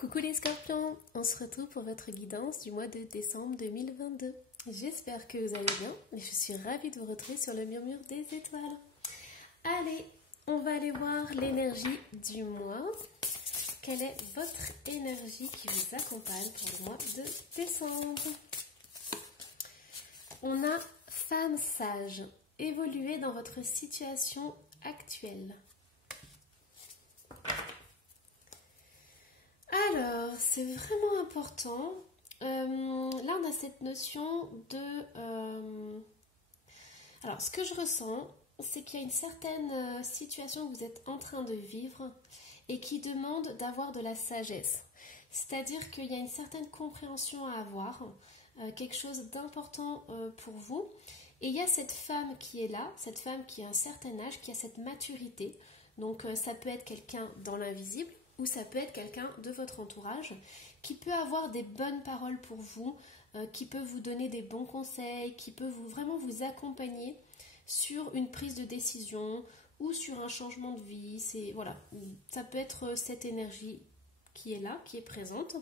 Coucou les scorpions, on se retrouve pour votre guidance du mois de décembre 2022. J'espère que vous allez bien et je suis ravie de vous retrouver sur le murmure des étoiles. Allez, on va aller voir l'énergie du mois. Quelle est votre énergie qui vous accompagne pour le mois de décembre? On a femme sage, évoluez dans votre situation actuelle. Alors, c'est vraiment important. Là, on a cette notion de... Alors, ce que je ressens, c'est qu'il y a une certaine situation que vous êtes en train de vivre et qui demande d'avoir de la sagesse. C'est-à-dire qu'il y a une certaine compréhension à avoir, quelque chose d'important pour vous. Et il y a cette femme qui est là, cette femme qui a un certain âge, qui a cette maturité. Donc, ça peut être quelqu'un dans l'invisible, ou ça peut être quelqu'un de votre entourage qui peut avoir des bonnes paroles pour vous, qui peut vous donner des bons conseils, qui peut vraiment vous accompagner sur une prise de décision ou sur un changement de vie. Voilà, ça peut être cette énergie qui est là, qui est présente.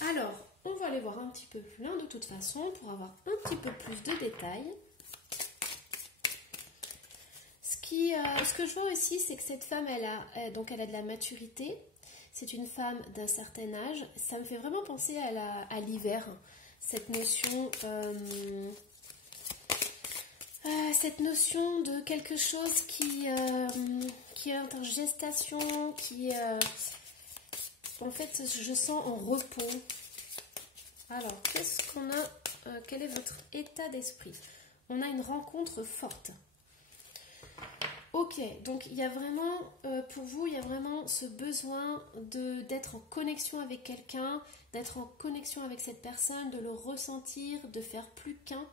Alors, on va aller voir un petit peu plus loin de toute façon pour avoir un petit peu plus de détails. Ce que je vois aussi, c'est que cette femme, elle a de la maturité. C'est une femme d'un certain âge. Ça me fait vraiment penser à l'hiver. Cette notion de quelque chose qui est en gestation, en fait, je sens en repos. Alors, qu'est-ce qu'on a? Quel est votre état d'esprit? On a une rencontre forte. Ok, donc il y a vraiment, pour vous, il y a vraiment ce besoin d'être en connexion avec quelqu'un, d'être en connexion avec cette personne, de le ressentir, de faire plus qu'un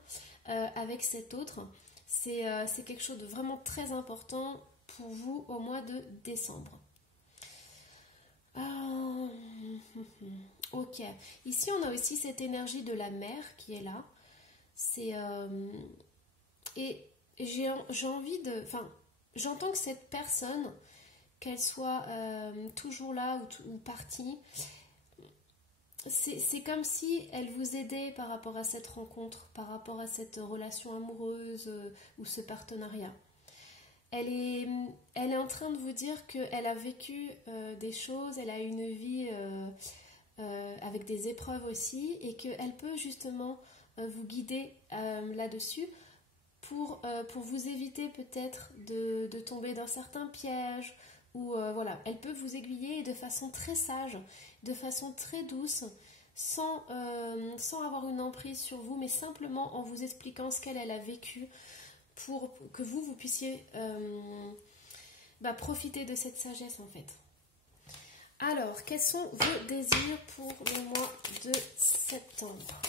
avec cet autre. C'est quelque chose de vraiment très important pour vous au mois de décembre. Ok, ici on a aussi cette énergie de la mer qui est là. Et j'ai envie de... J'entends que cette personne, qu'elle soit toujours là ou partie, c'est comme si elle vous aidait par rapport à cette rencontre, par rapport à cette relation amoureuse ou ce partenariat. Elle est en train de vous dire qu'elle a vécu des choses, elle a une vie avec des épreuves aussi et qu'elle peut justement vous guider là-dessus. Pour vous éviter peut-être de tomber dans certains pièges ou voilà, elle peut vous aiguiller de façon très sage, de façon très douce, sans avoir une emprise sur vous, mais simplement en vous expliquant ce qu'elle a vécu pour que vous puissiez profiter de cette sagesse en fait. Alors, quels sont vos désirs pour le mois de septembre ?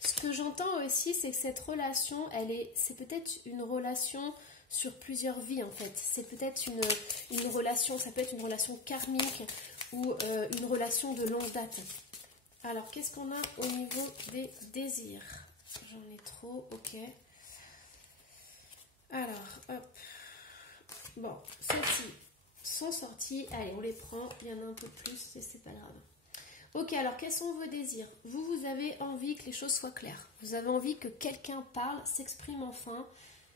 Ce que j'entends aussi, c'est que cette relation, c'est peut-être une relation sur plusieurs vies en fait. C'est peut-être une relation, ça peut être une relation karmique ou une relation de longue date. Alors, qu'est-ce qu'on a au niveau des désirs? J'en ai trop, ok. Alors, hop. Bon, ceux-ci sont sortis. Allez, on les prend. Il y en a un peu plus et c'est pas grave. Ok, alors quels sont vos désirs? Vous avez envie que les choses soient claires. Vous avez envie que quelqu'un parle, s'exprime enfin,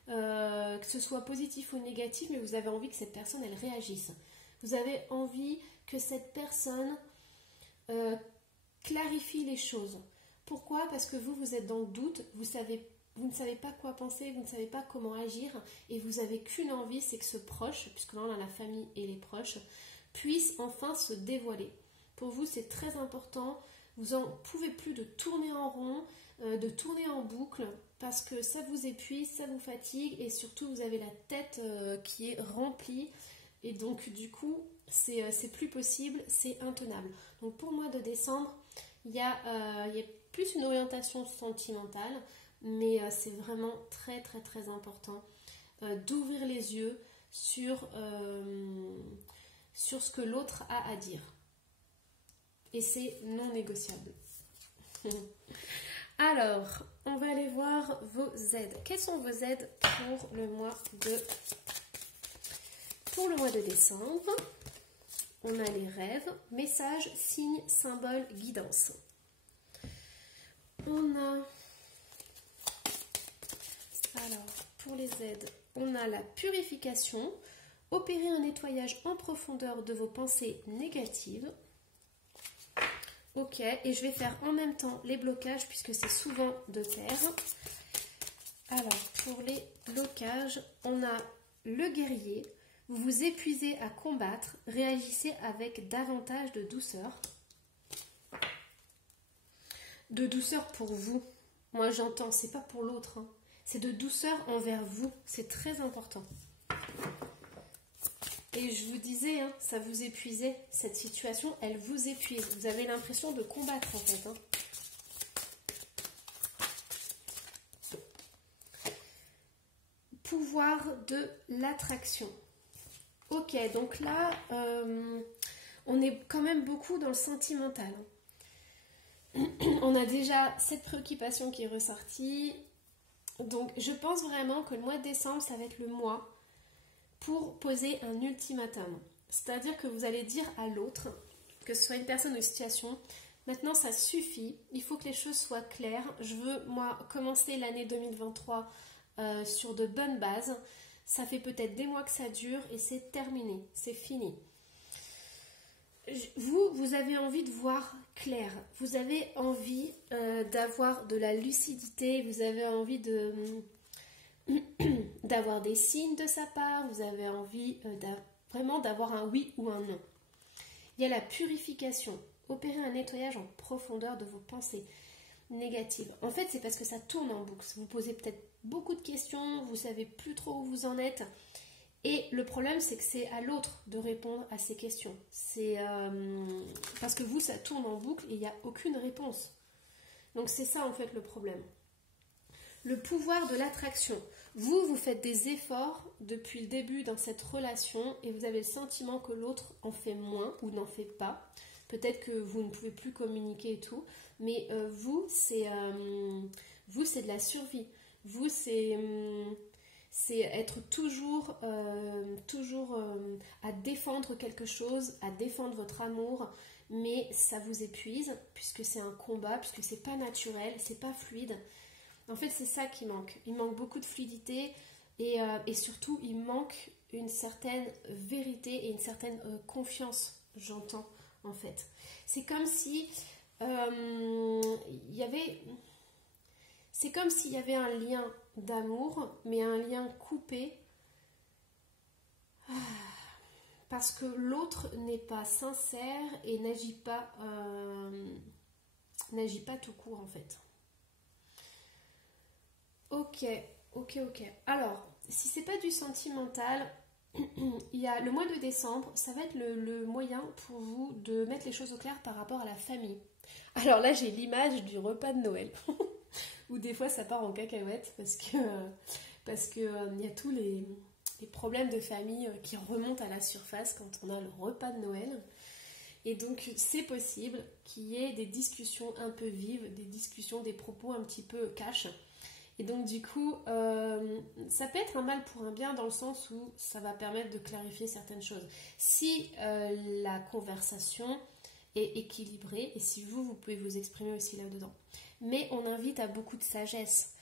que ce soit positif ou négatif, mais vous avez envie que cette personne, elle réagisse. Vous avez envie que cette personne clarifie les choses. Pourquoi? Parce que vous êtes dans le doute, vous ne savez pas quoi penser, vous ne savez pas comment agir, et vous n'avez qu'une envie, c'est que ce proche, puisque là on a la famille et les proches, puisse enfin se dévoiler. Pour vous, c'est très important. Vous n'en pouvez plus de tourner en rond, de tourner en boucle, parce que ça vous épuise, ça vous fatigue, et surtout, vous avez la tête qui est remplie. Et donc, du coup, c'est plus possible, c'est intenable. Donc, pour le mois de décembre, il y a plus une orientation sentimentale, mais c'est vraiment très, très, très important d'ouvrir les yeux sur ce que l'autre a à dire. Et c'est non négociable. Alors, on va aller voir vos aides. Quelles sont vos aides pour le mois de décembre? on a les rêves, messages, signes, symboles, guidance. On a, alors pour les aides, on a la purification, opérer un nettoyage en profondeur de vos pensées négatives. Ok, et je vais faire en même temps les blocages puisque c'est souvent de pair. Alors, pour les blocages, on a le guerrier. Vous vous épuisez à combattre, réagissez avec davantage de douceur. De douceur pour vous. Moi, j'entends, c'est pas pour l'autre. Hein. C'est de douceur envers vous. C'est très important. Et je vous disais, hein, ça vous épuisait. Cette situation, elle vous épuise. Vous avez l'impression de combattre, en fait. Hein. Pouvoir de l'attraction. Ok, donc là, on est quand même beaucoup dans le sentimental. On a déjà cette préoccupation qui est ressortie. Donc, je pense vraiment que le mois de décembre, ça va être le mois pour poser un ultimatum. C'est-à-dire que vous allez dire à l'autre, que ce soit une personne ou une situation, maintenant ça suffit, il faut que les choses soient claires. Je veux, moi, commencer l'année 2023 sur de bonnes bases. Ça fait peut-être des mois que ça dure et c'est terminé, c'est fini. Vous avez envie de voir clair, vous avez envie d'avoir de la lucidité, vous avez envie d'avoir des signes de sa part, vous avez envie vraiment d'avoir un oui ou un non. Il y a la purification, opérer un nettoyage en profondeur de vos pensées négatives. En fait, c'est parce que ça tourne en boucle. Vous posez peut-être beaucoup de questions, vous savez plus trop où vous en êtes. Et le problème, c'est que c'est à l'autre de répondre à ces questions. C'est parce que vous, ça tourne en boucle et il n'y a aucune réponse. Donc c'est ça en fait le problème. Le pouvoir de l'attraction. Vous faites des efforts depuis le début dans cette relation et vous avez le sentiment que l'autre en fait moins ou n'en fait pas. Peut-être que vous ne pouvez plus communiquer et tout. Mais vous, c'est de la survie. Vous, c'est être toujours à défendre quelque chose, à défendre votre amour, mais ça vous épuise puisque c'est un combat, puisque c'est pas naturel, c'est pas fluide. En fait, c'est ça qui manque. Il manque beaucoup de fluidité et surtout, il manque une certaine vérité et une certaine confiance, j'entends, en fait. C'est comme si il y avait... C'est comme s'il y avait un lien d'amour, mais un lien coupé parce que l'autre n'est pas sincère et n'agit pas tout court en fait. Ok. Alors, si c'est pas du sentimental, il y a le mois de décembre, ça va être le moyen pour vous de mettre les choses au clair par rapport à la famille. Alors là, j'ai l'image du repas de Noël. Ou des fois ça part en cacahuète parce que y a tous les problèmes de famille qui remontent à la surface quand on a le repas de Noël. Et donc c'est possible qu'il y ait des discussions un peu vives, des discussions, des propos un petit peu cash. Et donc du coup, ça peut être un mal pour un bien dans le sens où ça va permettre de clarifier certaines choses. Si la conversation est équilibrée, et si vous pouvez vous exprimer aussi là-dedans. Mais on invite à beaucoup de sagesse,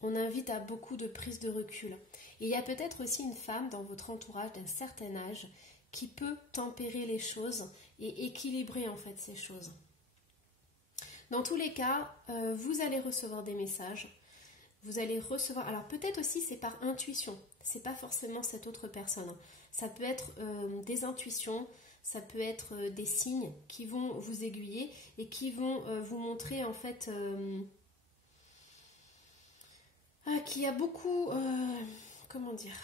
on invite à beaucoup de prise de recul. Et il y a peut-être aussi une femme dans votre entourage d'un certain âge qui peut tempérer les choses et équilibrer en fait ces choses. Dans tous les cas, vous allez recevoir des messages, vous allez recevoir... Alors peut-être aussi c'est par intuition, c'est pas forcément cette autre personne. Ça peut être des intuitions, ça peut être des signes qui vont vous aiguiller et qui vont vous montrer en fait qu'il y a beaucoup... comment dire?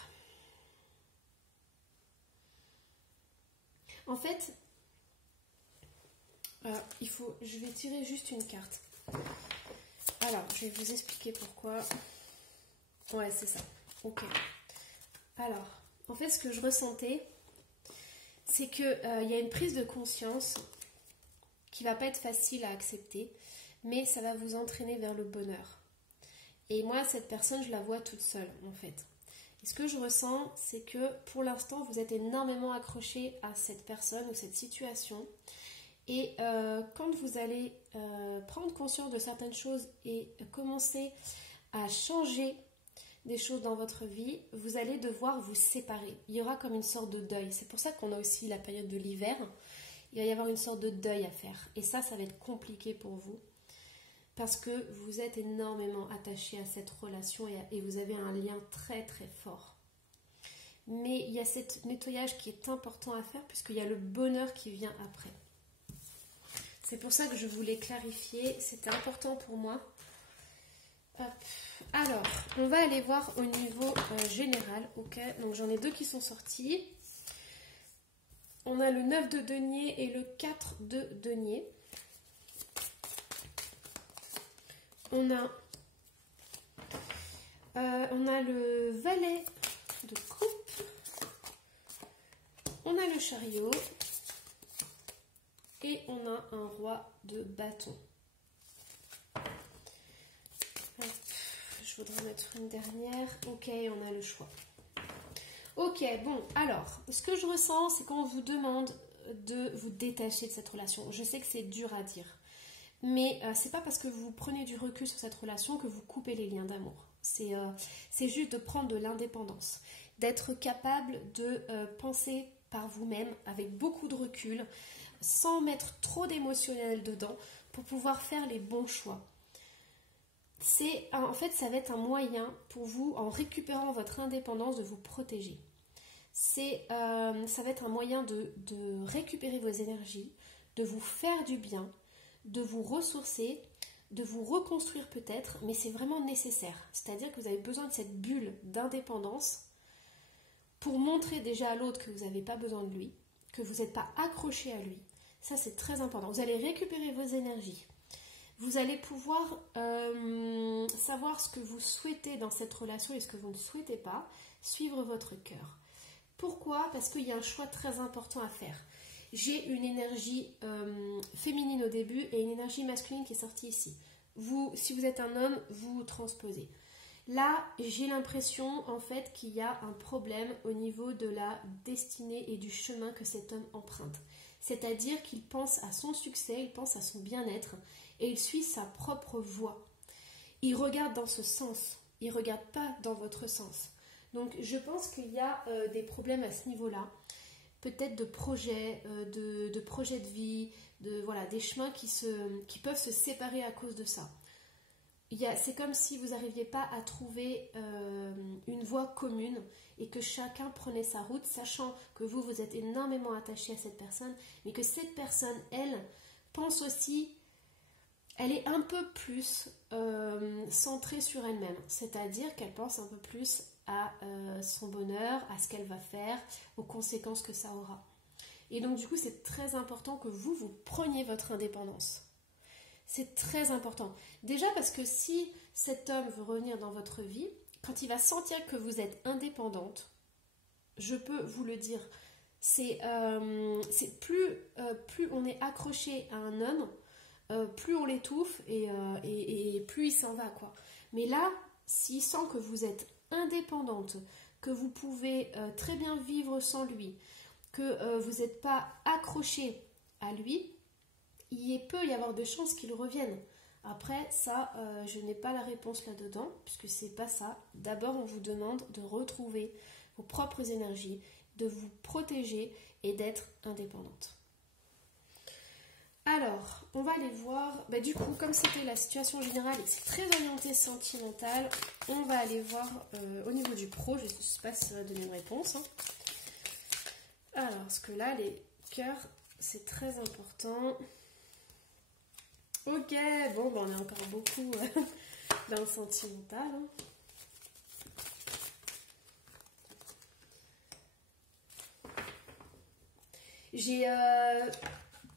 En fait, je vais tirer juste une carte. Alors, je vais vous expliquer pourquoi. Ouais, c'est ça. Ok. Alors, en fait, ce que je ressentais, c'est qu'il y a une prise de conscience qui va pas être facile à accepter, mais ça va vous entraîner vers le bonheur. Et moi, cette personne, je la vois toute seule, en fait. Et ce que je ressens, c'est que pour l'instant, vous êtes énormément accroché à cette personne ou cette situation. Et quand vous allez prendre conscience de certaines choses et commencer à changer des choses dans votre vie, vous allez devoir vous séparer. Il y aura comme une sorte de deuil. C'est pour ça qu'on a aussi la période de l'hiver. Il va y avoir une sorte de deuil à faire. Et ça va être compliqué pour vous. Parce que vous êtes énormément attaché à cette relation et vous avez un lien très très fort. Mais il y a cet nettoyage qui est important à faire puisqu'il y a le bonheur qui vient après. C'est pour ça que je voulais clarifier, c'était important pour moi. Hop. Alors, on va aller voir au niveau général. Ok, donc j'en ai 2 qui sont sortis. On a le 9 de denier et le 4 de denier. On a le valet de coupe. On a le chariot. Et on a un roi de bâton. Je voudrais mettre une dernière. Ok, on a le choix. Ok, bon, alors, ce que je ressens, c'est qu'on vous demande de vous détacher de cette relation. Je sais que c'est dur à dire. Mais c'est pas parce que vous prenez du recul sur cette relation que vous coupez les liens d'amour. C'est juste de prendre de l'indépendance. D'être capable de penser par vous-même avec beaucoup de recul, sans mettre trop d'émotionnel dedans, pour pouvoir faire les bons choix. En fait, ça va être un moyen pour vous, en récupérant votre indépendance, de vous protéger. Ça va être un moyen de récupérer vos énergies, de vous faire du bien, de vous ressourcer, de vous reconstruire peut-être, mais c'est vraiment nécessaire. C'est-à-dire que vous avez besoin de cette bulle d'indépendance pour montrer déjà à l'autre que vous n'avez pas besoin de lui, que vous n'êtes pas accroché à lui. Ça, c'est très important. Vous allez récupérer vos énergies. Vous allez pouvoir savoir ce que vous souhaitez dans cette relation et ce que vous ne souhaitez pas, suivre votre cœur. Pourquoi ? Parce qu'il y a un choix très important à faire. J'ai une énergie féminine au début et une énergie masculine qui est sortie ici. Si vous êtes un homme, vous transposez. Là, j'ai l'impression en fait qu'il y a un problème au niveau de la destinée et du chemin que cet homme emprunte. C'est-à-dire qu'il pense à son succès, il pense à son bien-être et il suit sa propre voie. Il regarde dans ce sens, il ne regarde pas dans votre sens. Donc je pense qu'il y a des problèmes à ce niveau-là, peut-être de projets, de projets de vie, des chemins qui peuvent se séparer à cause de ça. C'est comme si vous n'arriviez pas à trouver une voie commune et que chacun prenait sa route, sachant que vous êtes énormément attaché à cette personne, mais que cette personne, elle, pense aussi, elle est un peu plus centrée sur elle-même, c'est-à-dire qu'elle pense un peu plus à son bonheur, à ce qu'elle va faire, aux conséquences que ça aura. Et donc du coup, c'est très important que vous preniez votre indépendance. C'est très important. Déjà parce que si cet homme veut revenir dans votre vie, quand il va sentir que vous êtes indépendante, je peux vous le dire, c'est plus on est accroché à un homme, plus on l'étouffe et plus il s'en va, quoi. Mais là, s'il sent que vous êtes indépendante, que vous pouvez très bien vivre sans lui, que vous n'êtes pas accroché à lui, il peut y avoir de chances qu'il revienne. Après, ça, je n'ai pas la réponse là-dedans, puisque c'est pas ça. D'abord, on vous demande de retrouver vos propres énergies, de vous protéger et d'être indépendante. Alors, on va aller voir, du coup, comme c'était la situation générale et que c'est très orienté sentimental, on va aller voir au niveau du pro, je ne sais pas si ça va donner une réponse. Alors, parce que là, les cœurs, c'est très important. Ok, bon, on est encore beaucoup dans le sentimental.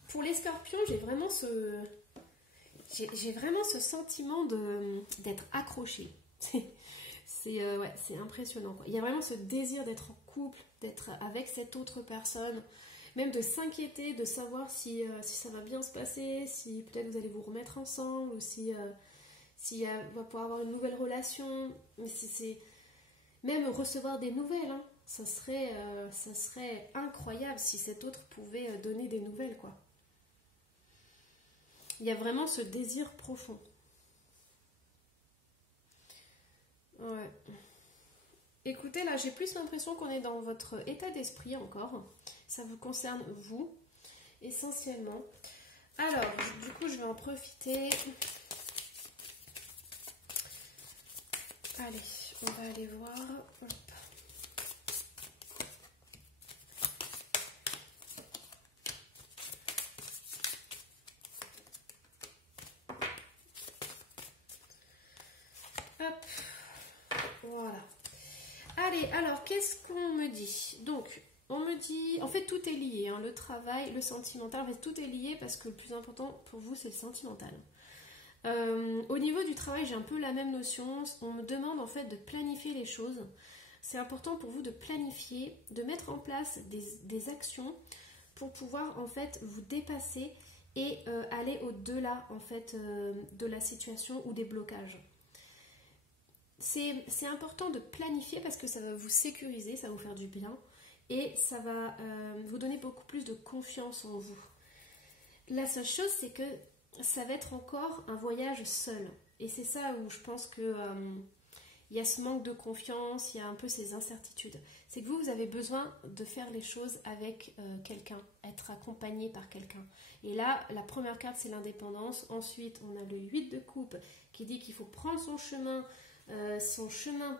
Pour les scorpions, j'ai vraiment ce sentiment d'être accroché. C'est impressionnant, quoi. Il y a vraiment ce désir d'être en couple, d'être avec cette autre personne, même de s'inquiéter, de savoir si ça va bien se passer, si peut-être vous allez vous remettre ensemble, ou si va pouvoir avoir une nouvelle relation. même recevoir des nouvelles, hein. Ça serait incroyable si cet autre pouvait donner des nouvelles, quoi. Il y a vraiment ce désir profond. Ouais. Écoutez, là, j'ai plus l'impression qu'on est dans votre état d'esprit encore. Ça vous concerne, vous, essentiellement. Alors, du coup, je vais en profiter. Allez, on va aller voir. Hop. Hop. Voilà. Allez, alors, qu'est-ce qu'on me dit? Donc, on me dit... En fait, tout est lié, hein, le travail, le sentimental. En fait, tout est lié parce que le plus important pour vous, c'est le sentimental. Au niveau du travail, j'ai un peu la même notion. On me demande en fait de planifier les choses. C'est important pour vous de planifier, de mettre en place des actions pour pouvoir en fait vous dépasser et aller au-delà en fait de la situation ou des blocages. C'est important de planifier parce que ça va vous sécuriser, ça va vous faire du bien et ça va vous donner beaucoup plus de confiance en vous. La seule chose, c'est que ça va être encore un voyage seul. Et c'est ça où je pense que il y a ce manque de confiance, il y a un peu ces incertitudes. C'est que vous avez besoin de faire les choses avec quelqu'un, être accompagné par quelqu'un. Et là, la première carte, c'est l'indépendance. Ensuite, on a le 8 de coupe qui dit qu'il faut prendre son chemin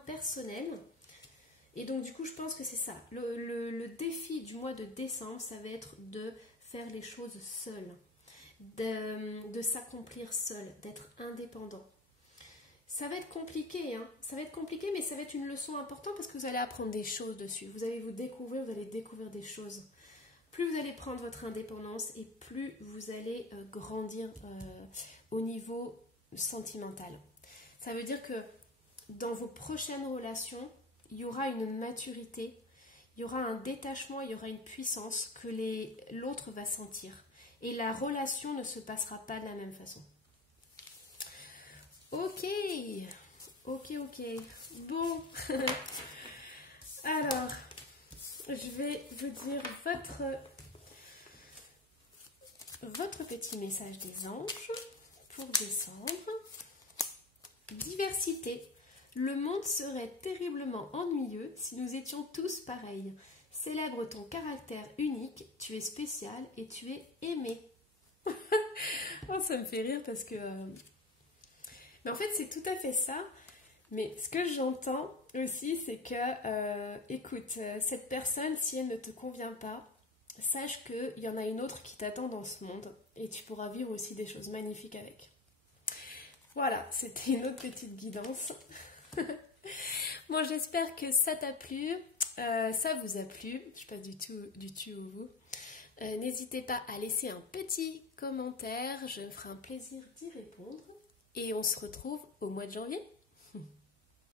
personnel. Et donc, du coup, je pense que c'est ça. Le défi du mois de décembre, ça va être de faire les choses seul. De s'accomplir seul, d'être indépendant. Ça va être compliqué, hein. Ça va être compliqué, mais ça va être une leçon importante parce que vous allez apprendre des choses dessus. Vous allez découvrir des choses. Plus vous allez prendre votre indépendance et plus vous allez grandir au niveau sentimental. Ça veut dire que dans vos prochaines relations, il y aura une maturité, il y aura un détachement, il y aura une puissance que l'autre va sentir. Et la relation ne se passera pas de la même façon. Ok. Bon. Alors, je vais vous dire votre petit message des anges pour décembre. Diversité. Le monde serait terriblement ennuyeux si nous étions tous pareils. Célèbre ton caractère unique, tu es spécial et tu es aimé. Oh, ça me fait rire parce que... Mais en fait, c'est tout à fait ça. Mais ce que j'entends aussi, c'est que, écoute, cette personne, si elle ne te convient pas, sache qu'il y en a une autre qui t'attend dans ce monde et tu pourras vivre aussi des choses magnifiques avec. Voilà, c'était une autre petite guidance. Bon, j'espère que ça t'a plu. Ça vous a plu, je passe du tu au vous. N'hésitez pas à laisser un petit commentaire, je me ferai un plaisir d'y répondre. Et on se retrouve au mois de janvier.